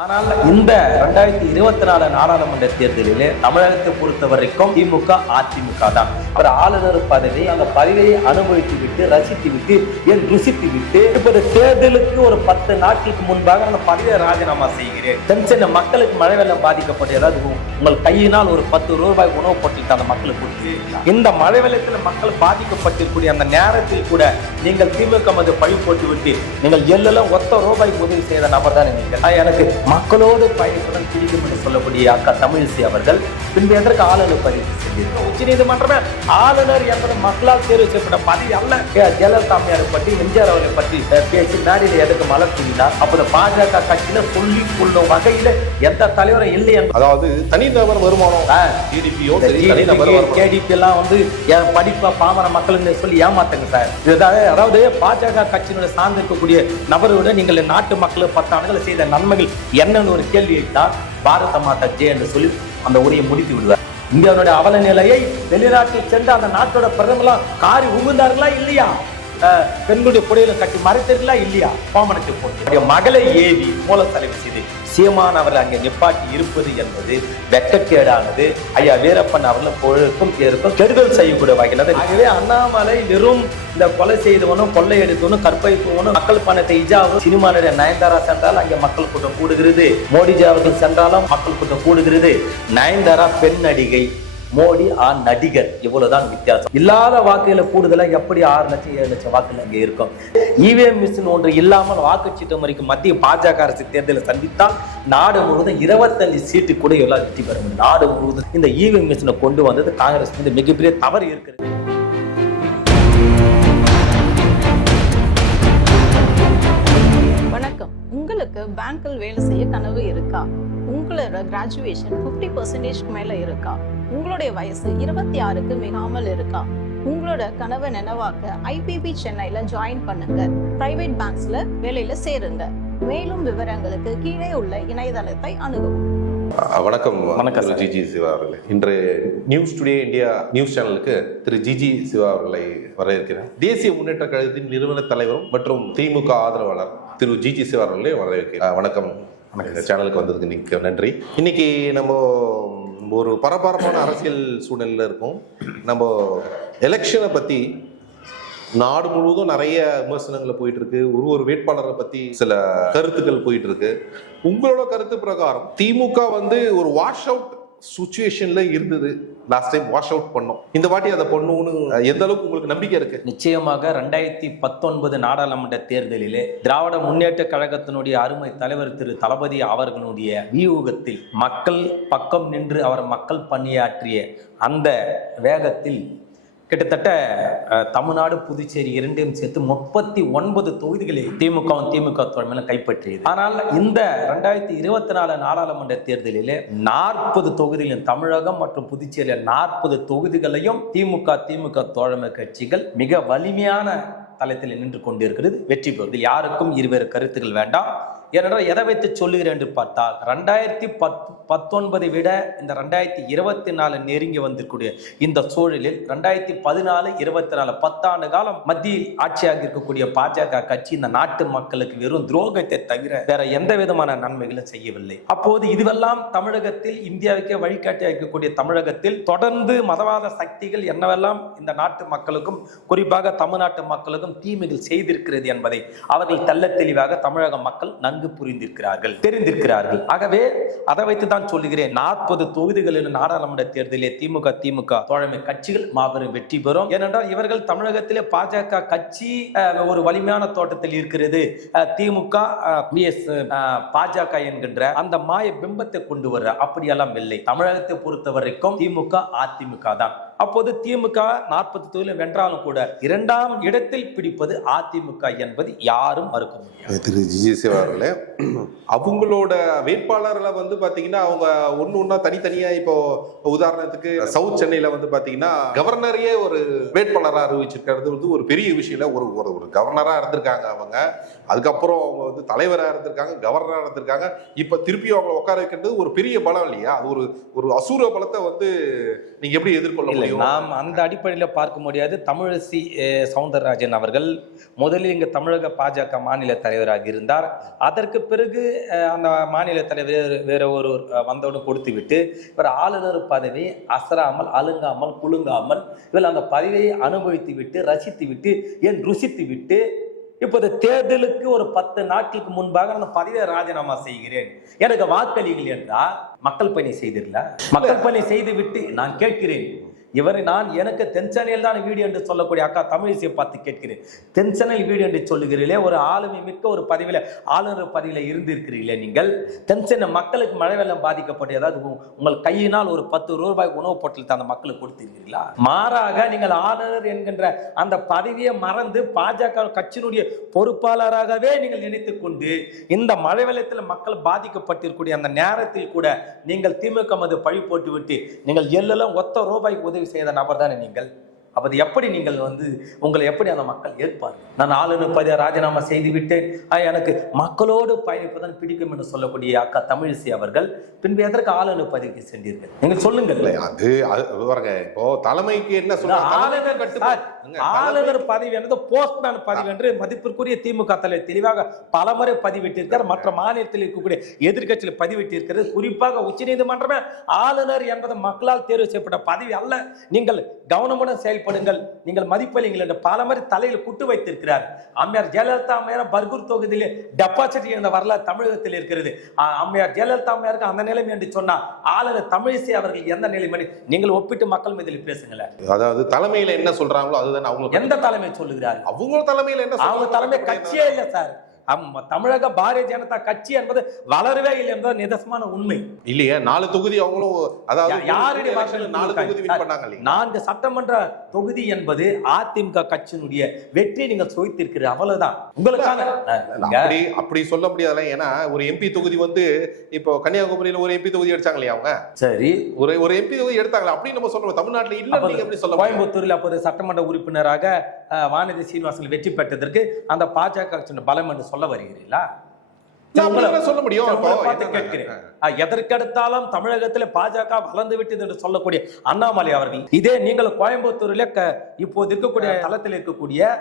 ஆனால் இந்த 2024 நாடாளுமன்ற தேர்தலிலே தமிழகத்தை பொறுத்த வரைக்கும் திமுக அதிமுக தான். அவர் ஆளுநர் பதவி அந்த பதவியை அனுபவித்து விட்டு ரசித்து விட்டு ஏன் ருசித்து விட்டு இப்போது தேர்தலுக்கு ஒரு 10 நாட்களுக்கு முன்பாக அந்த பதவியை ராஜினாமா செய்கிறேன். தென்சென்னை மக்களுக்கு மழை வெள்ளம் பாதிக்கப்பட்ட ஏதாவது உங்கள் கையினால் ஒரு 10 ரூபாய் உணவு பொருட்கள் அந்த மக்களுக்கு கொடுத்து இந்த மழை வெள்ளத்தில் மக்கள் பாதிக்கப்பட்டிருக்கூடிய அந்த நேரத்தில் கூட நீங்கள் திமுக மீது பழி போட்டு விட்டு நீங்கள் எல்லாம் ஒத்த ரூபாய் உதவி செய்த நபர் தான் நீங்கள். எனக்கு மக்களோடு பயணிப்புடன் பிடிக்கும் என்று சொல்லக்கூடிய அக்கா தமிழிசை அவர்கள் பின்பு எதற்கு ஆளுநர் பதவி செஞ்சிருக்க உச்ச நீதிமன்றமே ஆளுநர் என்பது மக்களால் தேர்வு செய்யப்பட்ட பதவி அல்ல. ஜெயலலிதா அம்மையாரை பற்றி எம்ஜிஆர் அவர்களை பற்றி பேசி நாடியில் எதுக்கு மலர் தூங்கினார். அப்போது பாஜக கட்சியில சொல்லிக் கொள்ளும் வகையில எந்த தலைவரும் இல்லை. அதாவது தனிநபர் வருமானம் கேடிபி எல்லாம் வந்து படிப்பா பாமர மக்கள் சொல்லி ஏமாத்துங்க சார். அதாவது பாஜக கட்சியினுடைய சார்ந்து இருக்கக்கூடிய நபரோட நீங்கள் நாட்டு மக்கள் 10 ஆண்டுகள் செய்த நன்மைகள் என்னன்னு ஒரு கேள்வி கேட்டால் பாரத மாதா ஜெய் என்று சொல்லி அந்த உரையை முடித்து விடுவார். இந்தியாவுடைய அவல நிலையை வெளிநாட்டில் சென்று அந்த நாட்டோட பிரதமர்லாம் காரி உமிழ்ந்தார்களா இல்லையா? பெண்களுடைய புடையில கட்டி மறைத்தார்களா இல்லையா? பாமனத்தை போட்டு மகளை ஏவி மூல தலைவு செய்து சீமான் அவர்கள் அங்கே நிப்பாட்டி இருப்பது என்பது வெட்கக்கேடானது. ஐயா வீரப்பன் அவர்கள் பொழுதுக்கும் பேருக்கும் கெடுதல் செய்யக்கூடிய வகையில். ஆகவே அண்ணாமலை வெறும் இந்த கொலை செய்தவனும் கொள்ளை எடுத்தவனும் கற்பழிப்பவனும் மக்கள் பணத்தை இஜாவும் சினிமாவுடைய நயன்தாரா சென்றால் அங்கே மக்கள் கூட்டம் கூடுகிறது. மோடிஜி அவர்கள் சென்றாலும் மக்கள் கூட்டம் கூடுகிறது. நயன்தாரா பெண் நடிகை, மோடி ஆண் நடிகர், இவ்வளவுதான் வித்தியாசம். இல்லாத வாக்குகளை கூடுதலா எப்படி 6 லட்சம் 7 லட்சம் வாக்குகள் அங்கே இருக்கும். இவிஎம் மிஷின் ஒன்று இல்லாமல் வாக்குச்சீட்டு முறைக்கு மத்திய பாஜக அரசு தேர்தலை சந்தித்தால் நாடு முழுவதும் 25 சீட்டு கூட எல்லாம் வெற்றி பெற முடியும். நாடு முழுவதும் இந்த இவிஎம் மிஷினை கொண்டு வந்தது காங்கிரஸ் வந்து மிகப்பெரிய தவறு இருக்கிறது. வணக்கம். உங்களுக்கு பேங்கில் வேலை செய்ய கனவு இருக்கா? உங்களோட கிராஜுவேஷன் 50% மேல இருக்கா? உங்களுடைய வயசு 26க்கு மிகாமல் இருக்கா? உங்களோட கனவை நினைவாக்க ஐபிபி சென்னையில ஜாயின் பண்ணுங்க. பிரைவேட் பேங்க்ஸ்ல வேலையில சேருங்க. மேலும் விவரங்களுக்கு கீழே உள்ள இணையதளத்தை அணுகவும். வணக்கம் திரு ஜிஜி சிவா அவர்களே. இன்று நியூஸ் டுடே இந்தியா நியூஸ் சேனலுக்கு திரு ஜிஜி சிவா அவர்களை வரவேற்கிறேன். தேசிய முன்னேற்ற கழகத்தின் நிறுவன தலைவரும் மற்றும் திமுக ஆதரவாளர் திரு ஜிஜி சிவா அவர்களே வரவேற்கிறேன். வணக்கம். இந்த சேனலுக்கு வந்ததுக்கு நீங்க நன்றி. இன்னைக்கு நம்ம ஒரு பரபரப்பான அரசியல் சூழ்நிலையில் இருக்கும். நம்ம எலெக்ஷனை பற்றி நாடு முழுவதும் நிறைய விமர்சனங்கள் போயிட்டு இருக்கு. ஒரு வேட்பாளரை பற்றி சில கருத்துக்கள் போயிட்டு இருக்கு. உங்களோட கருத்து பிரகாரம் திமுக வந்து ஒரு வாஷ் அவுட் சிச்சுவேஷன்ல இருந்தது. லாஸ்ட் டைம் வாஷ் அவுட் பண்ணோம். இந்த வாட்டி அதை பண்ணுவோம்னு எந்த அளவுக்கு உங்களுக்கு நம்பிக்கை இருக்கு? நிச்சயமாக 2019 நாடாளுமன்ற தேர்தலிலே திராவிட முன்னேற்ற கழகத்தினுடைய அருமை தலைவர் திரு தளபதி அவர்களுடைய வியூகத்தில் மக்கள் பக்கம் நின்று அவர் மக்கள் பணியாற்றிய அந்த வேகத்தில் கிட்டத்தட்ட தமிழ்நாடு புதுச்சேரி இரண்டையும் சேர்த்து 39 தொகுதிகளை திமுக தலைமையில கைப்பற்றியது. ஆனால் இந்த 2024 நாடாளுமன்ற தேர்தலிலே 40 தொகுதிகளிலும் தமிழகம் மற்றும் புதுச்சேரியில் 40 தொகுதிகளையும் திமுக தோழமை கட்சிகள் மிக வலிமையான தளத்தில் நின்று கொண்டிருக்கிறது. வெற்றி பெறுவதில் யாருக்கும் இருவேறு கருத்துக்கள் வேண்டாம். ஏனென்றால் எதை வைத்து சொல்லுகிறேன் என்று பார்த்தால் 2019 விட இந்த 2024 நெருங்கி வந்திருக்கூடிய இந்த சூழலில் 2014, 24 10 ஆண்டு காலம் மத்தியில் ஆட்சியாக இருக்கக்கூடிய பாஜக கட்சி இந்த நாட்டு மக்களுக்கு வெறும் துரோகத்தை தவிர வேற எந்த விதமான நன்மைகளும் செய்யவில்லை. அப்போது இதுவெல்லாம் தமிழகத்தில் இந்தியாவுக்கே வழிகாட்டியாக இருக்கக்கூடிய தமிழகத்தில் தொடர்ந்து மதவாத சக்திகள் என்னவெல்லாம் இந்த நாட்டு மக்களுக்கும் குறிப்பாக தமிழ்நாட்டு மக்களுக்கும் தீமைகள் செய்திருக்கிறது என்பதை அவர்கள் தெள்ள தெளிவாக தமிழக மக்கள் நன்கு புரிந்திருக்கிறார்கள், தெரிந்திருக்கிறார்கள். ஆகவே அதை வைத்து தான் சொல்லுகிறேன், 40 தொகுதிகளில் நாடாளுமன்ற தேர்தலில் திமுக தோழமை கட்சிகள் மாபெரும் வெற்றி பெறும். ஏனென்றால் இவர்கள் தமிழகத்திலே பாஜக கட்சி ஒரு வலிமையான தோட்டத்தில் இருக்கிறது, திமுக பாஜக என்கின்ற அந்த மாய பிம்பத்தை கொண்டு வர அப்படியெல்லாம் இல்லை. தமிழகத்தை பொறுத்த வரைக்கும் திமுக அதிமுக தான். அப்போது திமுக 40 தொகுதியில் வென்றாலும் கூட 2ஆம் இடத்தில் பிடிப்பது அதிமுக என்பது யாரும் மறுக்க முடியாது. திரு ஜிஜி சிவா அவர்களே, அவங்களோட வேட்பாளர்களை வந்து பாத்தீங்கன்னா அவங்க ஒன்னா தனித்தனியா, இப்போ உதாரணத்துக்கு சவுத் சென்னையில வந்து பாத்தீங்கன்னா கவர்னரையே ஒரு வேட்பாளராக அறிவிச்சிருக்கிறது வந்து ஒரு பெரிய விஷயம் இல்ல. ஒரு கவர்னரா இருந்திருக்காங்க அவங்க, அதுக்கப்புறம் அவங்க வந்து தலைவரா இருந்திருக்காங்க, கவர்னரா இருந்திருக்காங்க. இப்ப திருப்பி அவங்க உட்கார வைக்கிறது ஒரு பெரிய பலம் இல்லையா? அது ஒரு அசூர பலத்தை வந்து நீங்க எப்படி எதிர்கொள்ள முடியும்? முடியும். நாம் அந்த அடிப்படையில் பார்க்க முடியாது. தமிழிசை சவுந்தரராஜன் அவர்கள் முதலில் இங்கு தமிழக பாஜக மாநில தலைவராக இருந்தார். அதற்கு பிறகு அந்த மாநில தலைவர் வேற ஒரு வந்தவுடன் கொடுத்து விட்டு இவர் ஆளுநர் பதவி அசராமல் அலுங்காமல் குலுங்காமல் இவர் அந்த பதவியை அனுபவித்து விட்டு ரசித்து விட்டு ஏன் ருசித்து விட்டு இப்போது தேர்தலுக்கு ஒரு 10 நாட்களுக்கு முன்பாக அந்த பதவியை ராஜினாமா செய்கிறேன், எனக்கு வாக்களிகள் என்றால் மக்கள் பணி செய்திடல. மக்கள் பணி செய்து விட்டு நான் கேட்கிறேன், இவரை நான் எனக்கு தென்சென்னையில் தான் வீடு என்று சொல்லக்கூடிய அக்கா தமிழிசையை பார்த்து கேட்கிறேன். தென்சென்னையில் வீடு என்று சொல்லுகிறீர்களே, ஒரு ஆளுமை மிக்க ஒரு பதவியில் ஆளுநர் பதவியில் இருந்திருக்கிறீர்களே நீங்கள். தென்சென்னை மக்களுக்கு மழை வெள்ளம் பாதிக்கப்பட்டு ஏதாவது உங்கள் கையினால் ஒரு 10 ரூபாய் உணவுப் பொருட்கள் அந்த மக்களுக்கு கொடுத்திருக்கிறீர்களா? மாறாக நீங்கள் ஆளுநர் என்கின்ற அந்த பதவியை மறந்து பாஜக கட்சியினுடைய பொறுப்பாளராகவே நீங்கள் நினைத்துக் கொண்டு இந்த மழை வெள்ளத்தில் மக்கள் பாதிக்கப்பட்டிருக்கூடிய அந்த நேரத்தில் கூட நீங்கள் திமுக மீது பழி போட்டு விட்டு நீங்கள் எல்லாம் ஒத்த ரூபாய்க்கு உதவி செய்த நபர் தானே நீங்கள். அப்போது எப்படி நீங்கள் உங்களை எப்படி அந்த மக்கள் ஏற்பார்கள்? நான் ஆளுநர் பதவியை ராஜினாமா செய்து விட்டேன், எனக்கு மக்களோடு பயணிப்பதான் பிடிக்கும் என்று சொல்லக்கூடிய அக்கா தமிழிசை அவர்கள் பின்பு எதற்கு ஆளுநர் பதவிக்கு சென்றீர்கள்? நீங்கள் சொல்லுங்கள். அது பாருங்க, இப்போ தலைமைக்கு என்ன ஆளுநர் பதவி என்பது போஸ்ட்மேன் பதவி என்று மதிப்பிற்குரிய திமுக தலைவர் தெளிவாக பலமுறை பதிவிட்டிருக்கிறார். மற்ற மாநிலத்தில் இருக்கக்கூடிய எதிர்கட்சியில் பதிவிட்டிருக்கிறது. குறிப்பாக உச்சநீதிமன்றமே ஆளுநர் என்பது மக்களால் தேர்வு செய்யப்பட்ட பதவி அல்ல, நீங்கள் கவனமுடன் செயல்படுங்கள், நீங்கள் மதிப்பளிங்கள் என்று பலமுறை தலையில் குட்டு வைத்திருக்கிறார். அம்மையார் ஜெயலலிதா அம்மையார் பர்கூர் தொகுதியிலே டெபாசிட் இருந்த வரலாறு தமிழகத்தில் இருக்கிறது. அம்மையார் ஜெயலலிதா அம்மையாருக்கு அந்த நிலைமை என்று சொன்னால் ஆளுநர் தமிழிசை அவர்கள் எந்த நிலைமை? நீங்கள் ஒப்பிட்டு மக்கள் மீதில் பேசுங்களேன். அதாவது தலைமையில என்ன சொல்றாங்களோ அதுதான் அவங்க. எந்த தலைமை சொல்லுகிறார்? அவங்க தலைமையில என்ன? அவங்க தலைமை கட்சியே இல்லை சார். தமிழக பாரதிய ஜனதா கட்சி என்பது வளரவே இல்லை என்பது நிதர்சனமான உண்மை. இல்லையே, 4 தொகுதி அவங்களும், அதாவது 4 தொகுதி பண்ணாங்க. 4 சட்டமன்ற தொகுதி என்பது அதிமுக கட்சியினுடைய வெற்றி நீங்கள் சுவைத்திருக்கிறது, அவ்வளவுதான். உங்களுக்கான அப்படி சொல்ல முடியாது. ஏன்னா ஒரு எம்பி தொகுதி இப்போ கன்னியாகுமரியில ஒரு எம்பி தொகுதி எடுத்தாங்க இல்லையா அவங்க. சரி, ஒரு எம்பி தொகுதி எடுத்தாங்களா அப்படி நம்ம சொல்றோம். தமிழ்நாட்டில் இல்ல நீங்க எப்படி சொல்ல? கோயம்புத்தூரில் அப்போது சட்டமன்ற உறுப்பினராக வானதி சீனிவாசன் வெற்றி பெற்றதற்கு அந்த பாஜக பலம் என்று சொல்ல வருகிறீர்களா? சொல்ல முடியும். எதற்கெடுத்தாலும் தமிழகத்தில் பாஜக வளர்ந்து விட்டது என்று சொல்லக்கூடிய அண்ணாமலை அவர்கள், இதே நீங்கள் கோயம்புத்தூரில் இப்போது இருக்கக்கூடிய தளத்தில் இருக்கக்கூடிய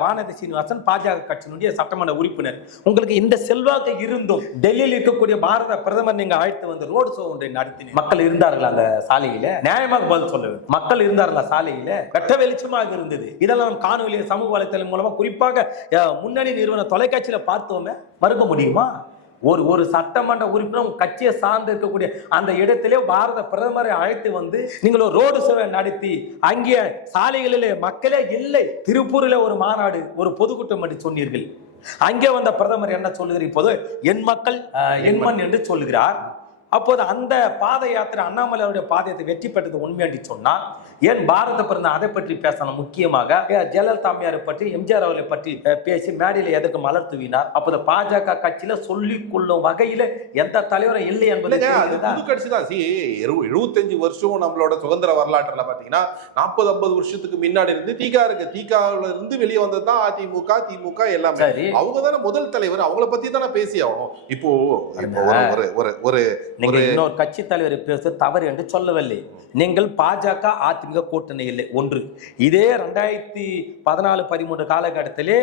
வானதி சீனிவாசன் பாஜக கட்சியினுடைய சட்டமன்ற உறுப்பினர். உங்களுக்கு இந்த செல்வாக்கு இருந்தும் டெல்லியில் இருக்கக்கூடிய பாரத பிரதமர் நீங்க அழைத்து வந்து ரோடு ஷோ ஒன்றை நடத்தினீங்க. மக்கள் இருந்தார்கள் அந்த சாலையில? நியாயமாக பதில் சொல்லுங்க. மக்கள் இருந்தார்களா சாலையில? வெட்ட வெளிச்சமாக இருந்தது. இதெல்லாம் காணொலி சமூக வலைத்தளம் மூலமா குறிப்பாக முன்னணி நிறுவன தொலைக்காட்சியில பார்த்தோமே, மறுக்க முடியுமா? ஒரு சட்டமன்ற உறுப்பினர் கட்சியை சார்ந்து இருக்கக்கூடிய அந்த இடத்திலே பாரத பிரதமரை அழைத்து வந்து நீங்கள் ஒரு ரோடு சேவை நடத்தி அங்கே சாலைகளிலே மக்களே இல்லை. திருப்பூரில் ஒரு மாநாடு, ஒரு பொதுக்கூட்டம் என்று சொன்னீர்கள். அங்கே வந்த பிரதமர் என்ன சொல்லுகிறார்? இப்போது என் மக்கள் என் மண் என்று சொல்லுகிறார். அப்போது அந்த பாத யாத்திரை அண்ணாமலையுடைய பாதத்தை வெற்றி பெற்றது உண்மை என்று சொன்னால் ஏன் பாரத பிரதமர் அதை பற்றி பேசணும்? முக்கியமாக ஜெயலலிதா அம்மையாரை பற்றி, எம்ஜிஆர் அவர்களை பற்றி பேசி மேடையில் எதற்கு மலர் தூவினார்? அப்போது பாஜக கட்சியில சொல்லிக் கொள்ளும் வகையில எந்த தலைவரும் இல்லை என்பது கட்சி தான். 75 வருஷம் நம்மளோட சுதந்திர வரலாற்றுல பாத்தீங்கன்னா 40-50 வருஷத்துக்கு முன்னாடி இருந்து தீகா இருக்கு. தீகாவில இருந்து வெளியே வந்தது தான் அதிமுக, திமுக எல்லாமே. அவங்க தானே முதல் தலைவர், அவங்கள பத்தி தானே பேசி ஆகணும். இப்போ ஒரு இன்னொரு கட்சி தலைவர் பேச தவறு என்று சொல்லவில்லை. நீங்கள் பாஜக அதிமுக கூட்டணி இல்லை ஒன்று. இதே 2014-13 காலகட்டத்திலே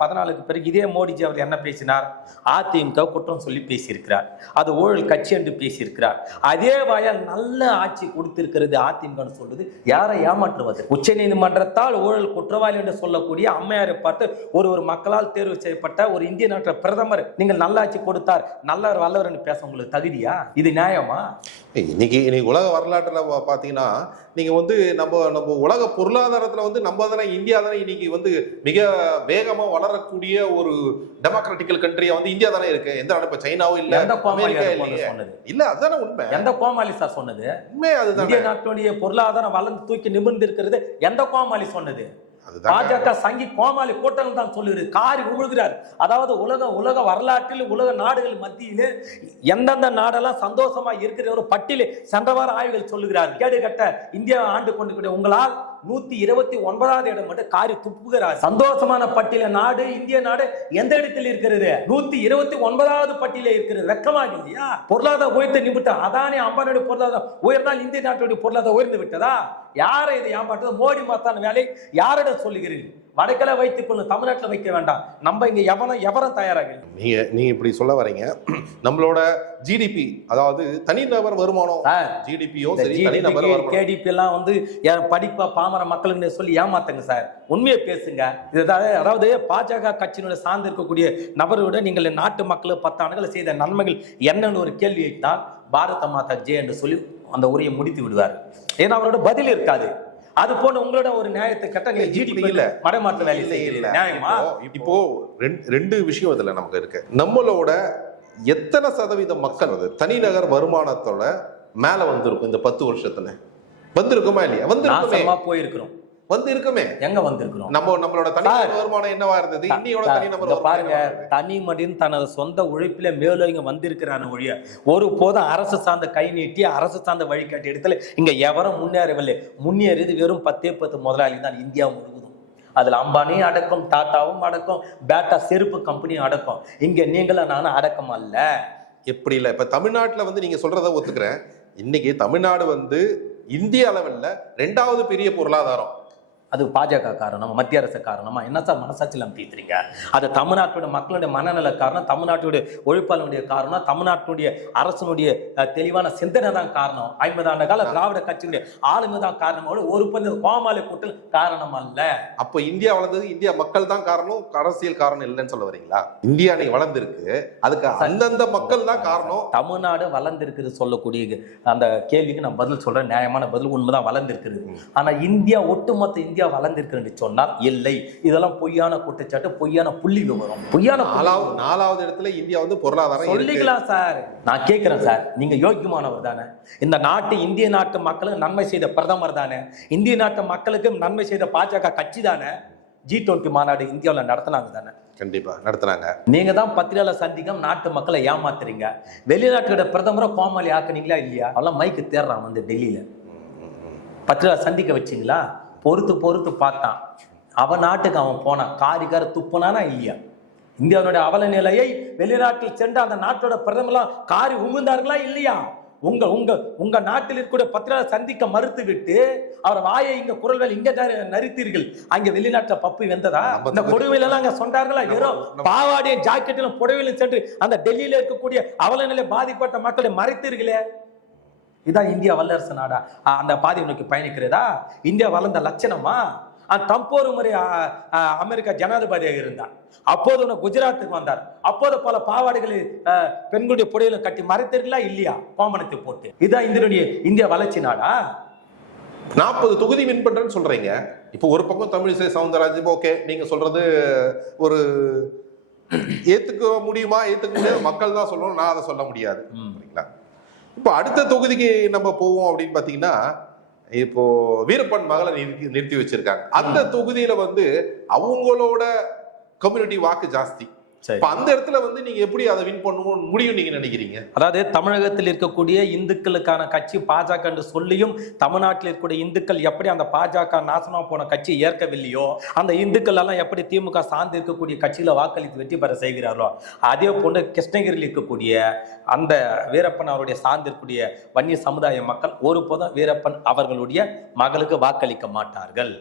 14க்கு பிறகு இதே மோடிஜி அவர் என்ன பேசினார்? அதிமுக குற்றம் சொல்லி பேசியிருக்கிறார், அது ஊழல் கட்சி என்று பேசியிருக்கிறார். அதே வாயால் நல்ல ஆட்சி கொடுத்திருக்கிறது அதிமுக சொல்லுது யாரை ஏமாற்றுவது? உச்ச நீதிமன்றத்தால் ஊழல் குற்றவாளி என்று சொல்லக்கூடிய அம்மையாரை பார்த்து ஒரு மக்களால் தேர்வு செய்யப்பட்ட ஒரு இந்திய நாட்டு பிரதமர் நீங்கள் நல்ல ஆட்சி கொடுத்தார், நல்லவர் வல்லவர் என்று பேச உங்களுக்கு தகுதியா? இது நியாயமா? இன்னைக்கு உலக வரலாற்றுல பாத்தீங்கன்னா நீங்க நம்ம உலக பொருளாதாரத்துல நம்ம தானே, இந்தியா தானே இன்னைக்கு மிக வேகமா வளரக்கூடிய ஒரு டெமோக்ராட்டிக்கல் கண்ட்ரியா இந்தியா தானே இருக்கு. எந்த நாடு? இப்ப சைனாவும் இல்ல, அமெரிக்கா இல்ல. அதுதானே உண்மை. எந்த கோமாளி சார் சொன்னது? உண்மை அதுதான். இந்திய நாட்டுடைய பொருளாதாரம் வளர்ந்து தூக்கி நிமிர்ந்து இருக்கிறது எந்த கோமாளி சொன்னது? பாஜக சங்கி கோமாளி கூட்டங்கள் தான் சொல்லுகிறது. காரி உழுகிறார். அதாவது உலக வரலாற்றில் உலக நாடுகள் மத்தியிலே எந்தெந்த நாடெல்லாம் சந்தோஷமா இருக்கிற ஒரு பட்டியலை சென்ற வார ஆய்வுகள் சொல்லுகிறார். கேடு கட்ட இந்தியா ஆண்டு கொண்டிருக்கிற உங்களால் 129வது இடம் மட்டும் காரி துப்புகிறார். சந்தோஷமான பட்டியல நாடு இந்திய நாடு எந்த இடத்தில் இருக்கிறது? 129வது பட்டியல இருக்கிறது. வெக்கமாக இல்லையா? பொருளாதார உயர்த்த நிமித்தம் அதானே அம்பானியுடைய பொருளாதாரம் உயர்ந்தால் இந்திய நாட்டுடைய பொருளாதாரம் உயர்ந்து விட்டதா? யாரை இதை ஏமாற்றுறது? மோடி மாத்தான வேலை யாரிடம் சொல்லுகிறீர்கள்? வடக்கில வைத்துக் கொள்ளும், தமிழ்நாட்டில் வைக்க வேண்டாம். நம்ம இங்க எவரும் தயாராக இல்லை. நீங்க இப்படி சொல்ல வரீங்க. நம்மளோட ஜிடிபி, அதாவது தனிநபர் வருமானம், ஜிடிபியோ சரி, தனிநபர் வருமானம், கேடிபி எல்லாம் வந்து படிப்பா பாமர மக்களுக்கு சொல்லி ஏமாத்துங்க சார். உண்மையை பேசுங்க. அதாவது பாஜக கட்சியினுடைய சார்ந்து இருக்கக்கூடிய நபரோட நீங்கள் நாட்டு மக்கள் 10 ஆண்டுகள் செய்த நன்மைகள் என்னன்னு ஒரு கேள்வியை தான் பாரத மாதா ஜெய் என்று சொல்லி அந்த உரையை முடித்து விடுவார். ஏன்னா அவரோட பதில் இருக்காது. அது போல உங்களோட ஒரு நியாயத்தை கட்ட நீங்க ஜிடிபி இல்ல மடைமாற்ற வேலை செய்யல. நியாயமா? இப்போ ரெண்டு விஷயம் இதுல நமக்கு இருக்கு. நம்மளோட எத்தனை சதவீத மக்கள் தனிநகர் வருமானத்தோட மேல வந்திருக்கும் இந்த 10 வருஷத்துல? வந்திருக்குமா இல்லையா? வந்திருக்குமா? போயிருக்கிறோம். வந்திருக்குமே. எங்க வந்திருக்கிறோம்? நம்மளோட தனிநபர் வருமானம் என்னவா இருந்தது? இன்னையோட தனிநபர் பாருங்க, தனி மனிதன் தனது சொந்த உழைப்பில மேலோங்க வந்திருக்கிறான ஒழிய ஒரு போதும் அரசு சார்ந்த கை நீட்டி அரசு சார்ந்த வழிகாட்டி இடத்துல இங்க எவரும் முன்னேறவில்லை. முன்னேறியது வெறும் 10 முதலாளி தான் இந்தியா முழுவதும். அதுல அம்பானியும் அடக்கம், டாட்டாவும் அடக்கம், பேட்டா செருப்பு கம்பெனியும் அடக்கம். இங்க நீங்களும் நானும் அடக்கம் அல்ல. எப்படி இல்ல? இப்ப தமிழ்நாட்டுல நீங்க சொல்றத ஒத்துக்கிறேன். இன்னைக்கு தமிழ்நாடு இந்திய அளவில் 2வது பெரிய பொருளாதாரம். அது பாஜக காரணம், மத்திய அரசு காரணமா? என்ன சார் மனசாட்சியில் பேசுறீங்க? அது தமிழ்நாட்டுடைய மக்களுடைய மனநல காரணம், தமிழ்நாட்டுடைய ஒழிப்பாளனுடைய காரணம், தமிழ்நாட்டுடைய அரசனுடைய தெளிவான சிந்தனை தான் காரணம். 50 ஆண்டு கால திராவிட கட்சியுடைய ஆளுமை தான் காரணம். ஒரு கோமாளி கூட்டல் காரணம் அல்ல. அப்ப இந்தியா வளர்ந்தது இந்தியா மக்கள் தான் காரணம், அரசியல் காரணம் இல்லைன்னு சொல்ல வரீங்களா? இந்தியா நீங்க வளர்ந்திருக்கு, அதுக்கு அந்தந்த மக்கள் தான் காரணம். தமிழ்நாடு வளர்ந்திருக்குது சொல்லக்கூடிய அந்த கேள்விக்கு நான் பதில் சொல்றேன். நியாயமான பதில், உண்மைதான் வளர்ந்திருக்குது. ஆனா இந்தியா ஒட்டுமொத்த இந்தியா வளர்ந்திருக்கு சொன்னால் இல்லை. இதெல்லாம் பொய்யான குற்றச்சாட்டு, பொய்யான புள்ளி விவரம், பொய்யான 4வது இடத்துல இந்தியா பொருளாதாரம் சொல்லிக்கலாம் சார். நான் கேட்கிறேன் சார், நீங்க யோக்கியமானவர் தானே? இந்த நாட்டு இந்திய நாட்டு மக்களுக்கு நன்மை செய்த பிரதமர் தானே? இந்திய நாட்டு மக்களுக்கு நன்மை செய்த பாஜக கட்சி தானே? G20 மாநாடு இந்தியாவில் நடத்தினாங்க தானே? கண்டிப்பா நடத்துறாங்க. நீங்க தான் பத்திரிகையாளர் சந்திக்கம் நாட்டு மக்களை ஏமாத்துறீங்க. வெளிநாட்டோட பிரதமரை கோமாளி ஆக்குனீங்களா இல்லையா? அவெல்லாம் மைக்கு தேடுறான் டெல்லியில. பத்திரிகையாளர் சந்திக்க வச்சிங்களா? பொறுத்து பார்த்தான். அவன் நாட்டுக்கு அவன் போனான், காரிகார துப்புனானா இல்லையா? இந்தியாவுடைய அவல நிலையை வெளிநாட்டில் சென்று அந்த நாட்டோட பிரதமர்லாம் காரி உமிழ்ந்தார்களா இல்லையா? உங்க நாட்டில் இருக்கக்கூடிய பத்திரிகையாளர் சந்திக்க மறுத்து விட்டு அவர் வாயை இங்க குரல் வேலை இங்க நரித்தீர்கள். அங்க வெளிநாட்டுல பப்பு வெந்ததா? இந்த புடவையில எல்லாம் அங்க சொன்னார்களா? வெறும் பாவாடியும் ஜாக்கெட்டிலும் புடவையிலும் சென்று அந்த டெல்லியில இருக்கக்கூடிய அவல நிலை பாதிப்பட்ட மக்களை மறைத்தீர்களே. இதான் இந்தியா வல்லரசு நாடா? அந்த பாதையை நோக்கி பயணிக்கிறதா? இந்தியா வளர்ந்த லட்சணமா? ட்ரம்ப் ஒரு முறை அமெரிக்கா ஜனாதிபதியாக இருந்தார். அப்போது குஜராத்துக்கு வந்தார். அப்போது பல பாவாடைகளை பெண்களுடைய புடையில கட்டி மறைத்தீர்களா இல்லையா? கோமணத்தை போட்டு. இதான் இந்தியா வளர்ச்சி நாடா? 40 தொகுதி வின் பண்றேன்னு சொல்றீங்க. இப்போ ஒரு பக்கம் தமிழிசை சவுந்தரராஜன், ஓகே, நீங்க சொல்றது ஒரு ஏத்துக்க முடியுமா? ஏத்துக்க முடியாது, மக்கள் தான் சொல்லணும், நான் அதை சொல்ல முடியாது. இப்போ அடுத்த தொகுதிக்கு நம்ம போவோம் அப்படின்னு பாத்தீங்கன்னா, இப்போ வீரப்பன் மகளை நிறுத்தி வச்சிருக்காங்க. அந்த தொகுதியில அவங்களோட கம்யூனிட்டி வாக்கு ஜாஸ்தி. அந்த இடத்துல நீங்க எப்படி அதை வின் பண்ண முடியும் நீங்க நினைக்கிறீங்க? அதாவது தமிழகத்தில் இருக்கக்கூடிய இந்துக்களுக்கான கட்சி பாஜக என்று சொல்லியும் தமிழ்நாட்டில் இருக்கக்கூடிய இந்துக்கள் எப்படி அந்த பாஜக நாசமா போன கட்சி ஏற்கவில்லையோ, அந்த இந்துக்கள் எல்லாம் எப்படி திமுக சார்ந்து இருக்கக்கூடிய கட்சியில வாக்களித்து வெற்றி பெற செய்கிறார்களோ, அதே போன்று கிருஷ்ணகிரியில் இருக்கக்கூடிய அந்த வீரப்பன் அவருடைய சார்ந்து இருக்கக்கூடிய வன்னிய சமுதாய மக்கள் ஒருபோதும் வீரப்பன் அவர்களுடைய மகளுக்கு வாக்களிக்க மாட்டார்கள்.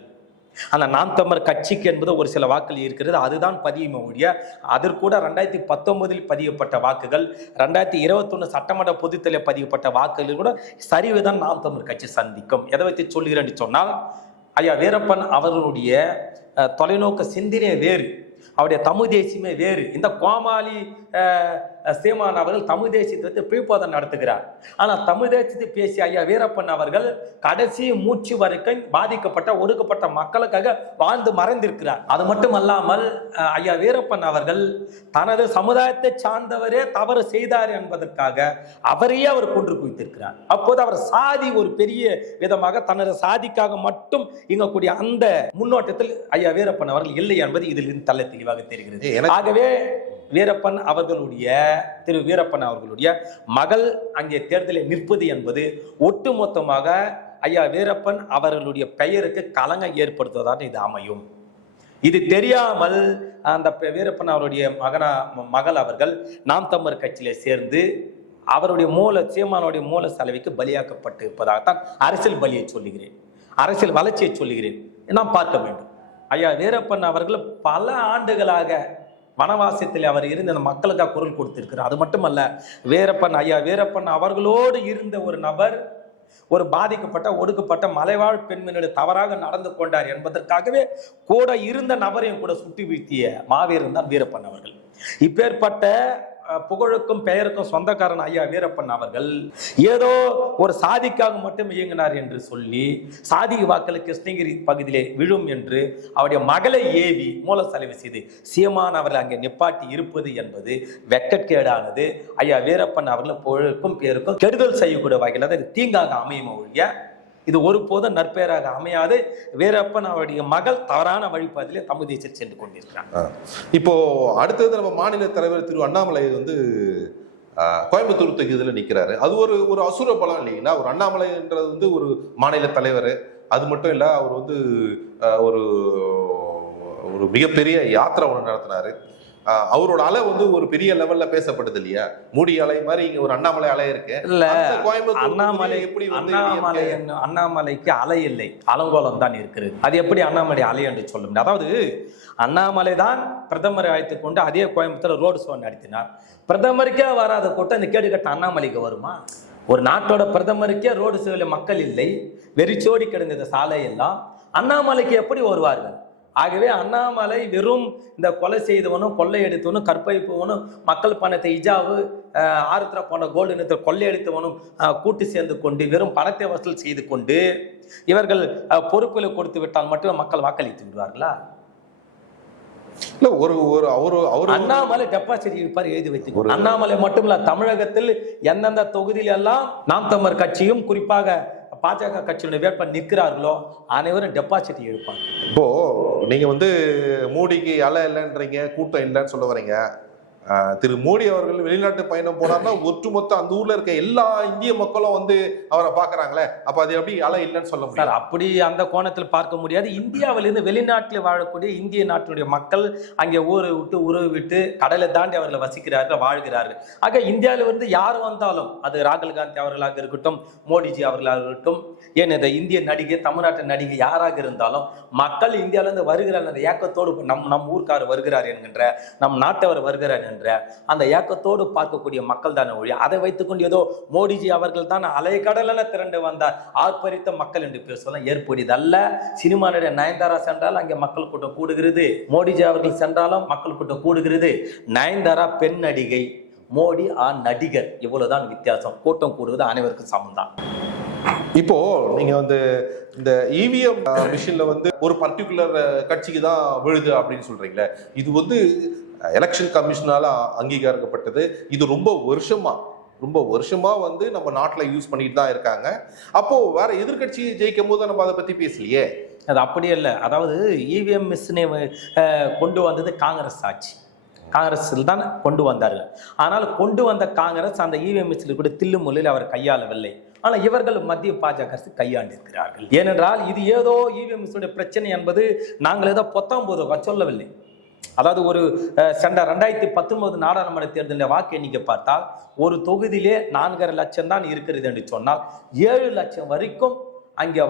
அந்த நாம் தமிழர் கட்சிக்கு என்பது ஒரு சில வாக்கள் இருக்கிறது, அதுதான் பதியுமே ஒழிய அதற்கூட 2019 பதியப்பட்ட வாக்குகள், 2021 சட்டமன்ற பொதுத்தேர்தலில் பதியப்பட்ட வாக்குகள் கூட சரிவுதான் நாம் தமிழர் கட்சி சந்திக்கும். எதை வைத்து சொல்கிறேன்னு சொன்னால், ஐயா வீரப்பன் அவர்களுடைய தொலைநோக்கு சிந்தனை வேறு, அவருடைய தமிழ் தேசியமே வேறு. இந்த கோமாளி சீமான் அவர்கள் தமிழ் தேசியத்தை பிரிப்போதம் நடத்துகிறார். ஆனால் தமிழ் தேசியத்தை பேசிய ஐயா வீரப்பன் அவர்கள் கடைசி மூச்சு வரைக்கும் பாதிக்கப்பட்ட ஒடுக்கப்பட்ட மக்களுக்காக வாழ்ந்து மறைந்திருக்கிறார். அது மட்டும் அல்லாமல் ஐயா வீரப்பன் அவர்கள் தனது சமுதாயத்தை சார்ந்தவரே தவறு செய்தார் என்பதற்காக அவரையே அவர் கொன்று குவித்திருக்கிறார். அப்போது அவர் சாதி ஒரு பெரிய விதமாக தனது சாதிக்காக மட்டும் இயங்கக்கூடிய அந்த முன்னோட்டத்தில் ஐயா வீரப்பன் அவர்கள் இல்லை என்பது இதில் தலை தெளிவாக தெரிகிறது. ஆகவே வீரப்பன் அவர்களுடைய திரு வீரப்பன் அவர்களுடைய மகள் அங்கே தேர்தலில் நிற்பது என்பது ஒட்டுமொத்தமாக ஐயா வீரப்பன் அவர்களுடைய பெயருக்கு களங்கம் ஏற்படுத்துவதாக இது அமையும். இது தெரியாமல் அந்த வீரப்பன் அவருடைய மகள் அவர்கள் நாம் தமிழர் கட்சியில சேர்ந்து அவருடைய சீமானுடைய மூல செலவிக்கு பலியாக்கப்பட்டு இருப்பதாகத்தான் அரசியல் பலியை சொல்லுகிறேன், அரசியல் வளர்ச்சியை சொல்லுகிறேன். நாம் பார்க்க வேண்டும். ஐயா வீரப்பன் அவர்கள் பல ஆண்டுகளாக வனவாசத்தில் அவர் இருந்து அந்த மக்களுக்காக குரல் கொடுத்திருக்கிறார். அது மட்டுமல்ல, ஐயா வீரப்பன் அவர்களோடு இருந்த ஒரு நபர் ஒரு பாதிக்கப்பட்ட ஒடுக்கப்பட்ட மலைவாழ் பெண்மணியோட தவறாக நடந்து கொண்டார் என்பதற்காகவே கூட இருந்த நபரையும் கூட சுட்டி வீழ்த்திய மாவீரன் தான் வீரப்பன் அவர்கள். இப்பேற்பட்ட புகழுக்கும் பெயருக்கும் சொந்தக்காரன் ஐயா வீரப்பன் அவர்கள் ஏதோ ஒரு சாதிக்காக மட்டும் இயங்கினார் என்று சொல்லி சாதி வாக்கள் கிருஷ்ணகிரி பகுதியிலே விழும் என்று அவருடைய மகளை ஏவி மூல செலவு செய்து சீமான் அவர்கள் அங்கே நிப்பாட்டி இருப்பது என்பது வெட்கக்கேடானது. ஐயா வீரப்பன் அவர்கள் புகழுக்கும் பெயருக்கும் கெடுதல் செய்யக்கூடிய வகையில் அது தீங்காக அமையும் ஒழிய இது ஒருபோதும் நற்பெயராக அமையாது. வீரப்பன் அவருடைய மகள் தவறான வழிபாதையிலே தமிழ் தேசத்தில் சென்று கொண்டிருக்கிறார். இப்போ அடுத்தது நம்ம மாநில தலைவர் திரு அண்ணாமலை வந்து கோயம்புத்தூர் தொகுதியில் நிற்கிறாரு. அது ஒரு அசுர பலம் இல்லைங்களா? ஒரு அண்ணாமலைன்றது வந்து ஒரு மாநில தலைவர், அது மட்டும் இல்லை, அவர் வந்து ஒரு மிகப்பெரிய யாத்திரை ஒன்று நடத்தினாரு. அவரோட அலை வந்து ஒரு பெரிய லெவல்ல பேசப்படுது இல்லையா? மூடி அலை மாதிரி இங்க ஒரு அண்ணாமலை அலை இருக்கு. இல்ல, அண்ணாமலைக்கு அலை இல்லை, அலங்கோலம் தான் இருக்கிறது. அது எப்படி அண்ணாமலை அலை என்று சொல்ல முடியும்? அதாவது அண்ணாமலை தான் பிரதமரை அழைத்துக் கொண்டு அதே கோயம்புத்தூர் ரோடு ஷோ நடத்தினார். பிரதமருக்கே வராத கூட்டம் இந்த கேடு கட்ட அண்ணாமலைக்கு வருமா? ஒரு நாட்டோட பிரதமருக்கே ரோடு ஷோவில் மக்கள் இல்லை, வெறிச்சோடி கிடந்த சாலையெல்லாம் அண்ணாமலைக்கு எப்படி வருவார்கள்? ஆகவே அண்ணாமலை வெறும் இந்த கொலை செய்தவனும் கொள்ளையடித்தவனும் கற்பழிப்பவனும் மக்கள் பணத்தை இஜாவு ஆருத்ரா போன்ற கோல்டு நிலத்தில் கொள்ளையடித்தவனும் கூட்டு சேர்ந்து கொண்டு வெறும் பணத்தை வசூல் செய்து கொண்டு இவர்கள் பொறுப்புகளை கொடுத்து விட்டால் மட்டும் மக்கள் வாக்களித்து விடுவார்களா? அண்ணாமலை டெபாசிட் இருப்பார், எழுதி வைத்து. அண்ணாமலை மட்டுமில்ல, தமிழகத்தில் எந்தெந்த தொகுதியில எல்லாம் நாம் தமிழர் கட்சியும் குறிப்பாக பாஜக கட்சியுடைய வேட்பாளர் நிற்கிறார்களோ அனைவரும் டெபாசிட் எடுப்பாங்க. இப்போ நீங்க வந்து மோடிக்கு அலை இல்லைன்றீங்க, கூட்டம் இல்லைன்னு சொல்ல வரீங்க. திரு மோடி அவர்கள் வெளிநாட்டு பயணம் போனார்னா ஒட்டுமொத்த அந்த ஊர்ல இருக்க எல்லா இந்திய மக்களும் வந்து அவரை பாக்குறாங்களே, அப்ப அது எப்படி அலை இல்லைன்னு சொல்ல முடியாது? அப்படி அந்த கோணத்தில் பார்க்க முடியாது. இந்தியாவிலிருந்து வெளிநாட்டில் வாழக்கூடிய இந்திய நாட்டினுடைய மக்கள் அங்கே ஊரை விட்டு உறவு விட்டு கடலை தாண்டி அவர்கள் வசிக்கிறார்கள், வாழ்கிறார்கள். ஆக இந்தியாவில இருந்து யார் வந்தாலும், அது ராகுல் காந்தி அவர்களாக இருக்கட்டும், மோடிஜி அவர்களாக இருக்கட்டும், ஏன் இந்த இந்திய நடிகை, தமிழ்நாட்டு நடிகை யாராக இருந்தாலும் மக்கள் இந்தியாவிலிருந்து வருகிறார் அந்த ஏக்கத்தோடு நம் ஊர்க்காரர் வருகிறார் என்கின்ற, நம் நாட்டவர் வருகிறார் என்ற அந்த ஏக்கத்தோடு பார்க்கக்கூடிய மக்கள் தானே ஒழிய அதை வைத்துக்கொண்டு ஏதோ மோடிஜி அவர்கள் தான் அலைக்கடல திரண்டு வந்தார் ஆர்ப்பரித்த மக்கள் என்று பேசலாம் ஏற்படுதல்ல. சினிமா நடிகை நயன்தாரா சென்றால் அங்கே மக்கள் கூட்டம் கூடுகிறது, மோடிஜி அவர்கள் சென்றாலும் மக்கள் கூட்டம் கூடுகிறது. நயன்தாரா பெண் நடிகை, மோடி ஆண் நடிகர், இவ்வளவுதான் வித்தியாசம். கூட்டம் கூடுவது அனைவருக்கும் சமம்தான். இப்போ நீங்க வந்து இந்த இவிஎம் மிஷின்ல வந்து ஒரு பர்டிகுலர் கட்சிக்கு தான் விழுது அப்படின்னு சொல்றீங்களே, இது வந்து எலெக்ஷன் கமிஷனால அங்கீகரிக்கப்பட்டது. இது ரொம்ப வருஷமா வந்து நம்ம நாட்டில் யூஸ் பண்ணிட்டு தான் இருக்காங்க. அப்போ வேற எதிர்கட்சி ஜெயிக்கும் போது நம்ம அதை பத்தி பேசலையே. அது அப்படியே இல்லை. அதாவது இவிஎம் மிஷினை கொண்டு வந்தது காங்கிரஸ் ஆட்சி, காங்கிரஸில் தான் கொண்டு வந்தார்கள். ஆனால் கொண்டு வந்த காங்கிரஸ் அந்த இவிஎம் மிஷினில் கூட தில்லு முள்ளில் அவர் கையாளவில்லை. ஆனால் இவர்கள் மத்திய பாஜக அரசு கையாண்டிருக்கிறார்கள். ஏனென்றால் இது ஏதோ இவிஎம் மிஷினுடைய பிரச்சனை என்பது நாங்கள் ஏதோ 19 சொல்லவில்லை. அதாவது ஒரு சென்ற 2019 நாடாளுமன்ற தேர்தலில் வாக்கு எண்ணிக்கை பார்த்தால் ஒரு தொகுதியிலே 4.5 லட்சம் தான் இருக்கிறது என்று சொன்னால் 7 லட்சம் வரைக்கும் அங்கே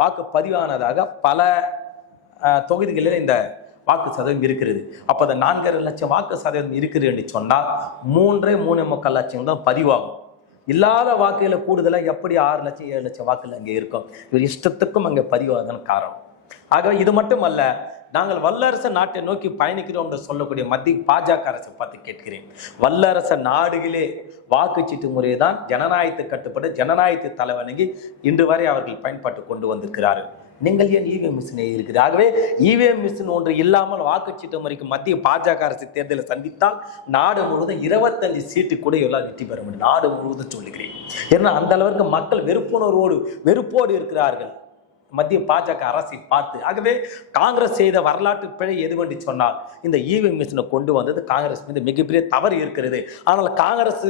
வாக்கு பதிவானதாக பல தொகுதிகளில் இந்த வாக்கு சதவீதம் இருக்கிறது. அப்போ அந்த 4.5 லட்சம் வாக்கு சதவீதம் இருக்குது என்று சொன்னால் 3.25 லட்சம் தான் பதிவாகும். இல்லாத வாக்குகளை கூடுதலாக எப்படி 6 லட்சம் 7 லட்சம் வாக்குகள் அங்கே இருக்கும். இவர் இஷ்டத்துக்கும் அங்கே பதிவாதான் காரணம். ஆகவே இது மட்டுமல்ல, நாங்கள் வல்லரசு நாட்டை நோக்கி பயணிக்கிறோம் என்று சொல்லக்கூடிய மத்திய பாஜக அரசை பார்த்து கேட்கிறேன். வல்லரசு நாடுகளே வாக்குச்சீட்டு முறையை தான் ஜனநாயகத்தை கட்டுப்பட்டு ஜனநாயகத்தை தலைவணங்கி இன்று வரை அவர்கள் பயன்பாட்டு கொண்டு வந்திருக்கிறார்கள். நீங்கள் ஏன் இவிஎம் மிஷினை இருக்குது? ஆகவே இவிஎம் மிஷின் ஒன்று இல்லாமல் வாக்குச்சீட்டு முறைக்கு மத்திய பாஜக அரசு தேர்தலை சந்தித்தால் நாடு முழுவதும் 25 சீட்டு கூட எல்லாம் வெற்றி பெற முடியும். நாடு முழுவதும் சொல்லுகிறேன். ஏன்னா அந்த அளவுக்கு மக்கள் வெறுப்போடு இருக்கிறார்கள். மத்திய பாஜக அரசை பார்த்து. ஆகவே காங்கிரஸ் செய்த வரலாற்று பிழை எதுவென்று சொன்னால் இந்த இவிஎம் மிஷினை கொண்டு வந்தது காங்கிரஸ் மீது மிகப்பெரிய தவறு இருக்கிறது. ஆனால் காங்கிரஸ்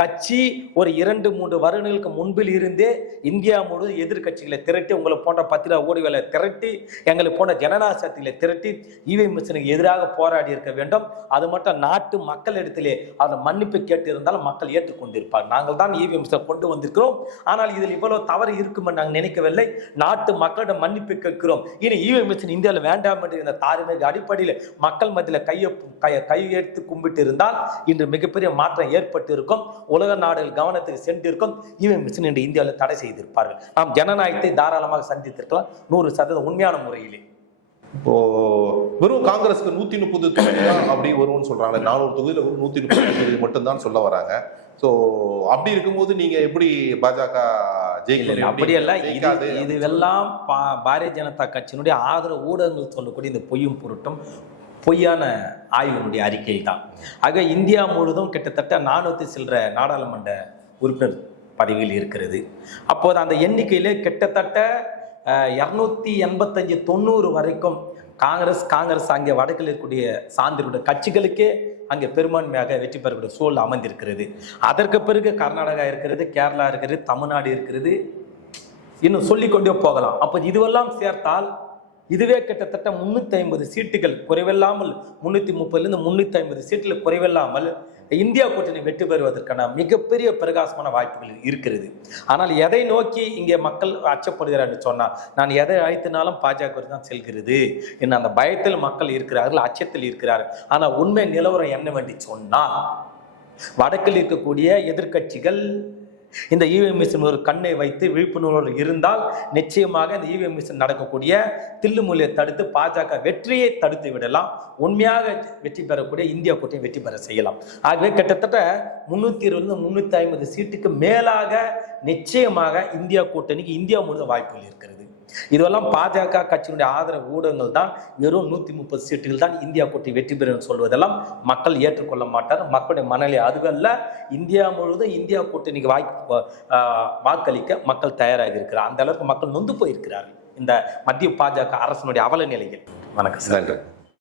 கட்சி ஒரு 2-3 வருடங்களுக்கு முன்பில் இருந்தே இந்தியா முழுவதும் எதிர்கட்சிகளை திரட்டி, உங்களை போன்ற பத்திரிகை ஊடகங்களை திரட்டி, எங்களை போன்ற ஜனநாயக சக்திகளை திரட்டி இவிஎம் மிஷினுக்கு எதிராக போராடி இருக்க வேண்டும். அது மட்டும் நாட்டு மக்களிடத்திலே அந்த மன்னிப்பு கேட்டு இருந்தாலும் மக்கள் ஏற்றுக்கொண்டிருப்பார். நாங்கள் தான் இவிஎம் மிஷினை கொண்டு வந்திருக்கிறோம், ஆனால் இதில் இவ்வளவு தவறு இருக்கும் என்று நாங்கள் நினைக்கவில்லை, நாட்டு மக்களிடம் மன்னிப்பு கேட்கிறோம், இனி இவிஎம் மிஷின் இந்தியாவில் வேண்டாம் என்று இந்த தார்மீக அடிப்படையில் மக்கள் மத்தியில் கையெடுத்து கும்பிட்டு இருந்தால் இன்று மிகப்பெரிய மாற்றம் ஏற்பட்டு இருக்கும். உலக நாடுகள் கவனத்துக்கு சென்றிருக்கும். இவிஎம் மிஷின் இன்று இந்தியாவில் தடை செய்திருப்பார்கள். நாம் ஜனநாயகத்தை தாராளமாக சந்தித்திருக்கலாம் 100% உண்மையான முறையிலே. இப்போ வெறும் காங்கிரஸ்க்கு 130 தொகுதி தான் அப்படி வரும்னு சொல்றாங்க. 400 தொகுதியில 130 தொகுதி மட்டும்தான் சொல்ல வராங்க. ஸோ அப்படி இருக்கும்போது நீங்க எப்படி பாஜக ஜெயிக்கல? அப்படியல்ல, இதுவெல்லாம் பாரதிய ஜனதா கட்சியினுடைய ஆதரவு ஊடகங்கள் சொல்லக்கூடிய இந்த பொய்யும் பொருட்டும் பொய்யான ஆய்வினுடைய அறிக்கை தான். ஆக இந்தியா முழுவதும் கிட்டத்தட்ட 400 சில்லற நாடாளுமன்ற உறுப்பினர் பதவியில் இருக்கிறது. அப்போது அந்த எண்ணிக்கையிலே கிட்டத்தட்ட 285-90 வரைக்கும் காங்கிரஸ் அங்கே வடக்கில் இருக்கக்கூடிய சார்ந்திருக்கிற கட்சிகளுக்கே அங்கே பெரும்பான்மையாக வெற்றி பெறக்கூடிய சூழல் அமைந்திருக்கிறது. அதற்கு பிறகு கர்நாடகா இருக்கிறது, கேரளா இருக்கிறது, தமிழ்நாடு இருக்கிறது, இன்னும் சொல்லிக்கொண்டே போகலாம். அப்போ இதுவெல்லாம் சேர்த்தால் இதுவே கிட்டத்தட்ட 350 சீட்டுகள் குறைவில்லாமல், 330 350 சீட்டுகள் குறைவில்லாமல் இந்தியா கூட்டணி வெற்றி பெறுவதற்கான மிகப்பெரிய பிரகாசமான வாய்ப்புகள் இருக்கிறது. ஆனால் எதை நோக்கி இங்கே மக்கள் அச்சப்படுகிறார் என்று சொன்னால், நான் எதை அழைத்தினாலும் பாஜக தான் செல்கிறது என்ன அந்த பயத்தில் மக்கள் இருக்கிறார்கள், அச்சத்தில் இருக்கிறார்கள். ஆனால் உண்மை நிலவரம் என்னவென்று சொன்னால், வடக்கில் இருக்கக்கூடிய எதிர்கட்சிகள் இந்த இவிஎம் மிஷின் ஒரு கண்ணை வைத்து விழிப்புணர்வோடு இருந்தால் நிச்சயமாக இந்த இவிஎம் மிஷின் நடக்கக்கூடிய தில்லுமுல்லை தடுத்து பாஜக வெற்றியை தடுத்து விடலாம். உண்மையாக வெற்றி பெறக்கூடிய இந்தியா கூட்டணி வெற்றி பெற செய்யலாம். ஆகவே கிட்டத்தட்ட 320-350 சீட்டுக்கு மேலாக நிச்சயமாக இந்தியா கூட்டணிக்கு இந்தியா முழுவதும் வாய்ப்புகள் இருக்கிறது. இதுவெல்லாம் பாஜக கட்சியினுடைய ஆதரவு ஊடகங்கள் தான். வெறும் 130 சீட்டுகள் தான் இந்தியா கூட்டணி வெற்றி பெறும் சொல்வதெல்லாம் மக்கள் ஏற்றுக்கொள்ள மாட்டார். மக்களுடைய மனநிலை அதுவல்ல. இந்தியா முழுவதும் இந்தியா கூட்டணிக்கு வாக்களிக்க மக்கள் தயாராக இருக்கிறார். அந்த அளவுக்கு மக்கள் நொந்து போயிருக்கிறார்கள் இந்த மத்திய பாஜக அரசினுடைய அவல நிலையில். வணக்கம் சார்.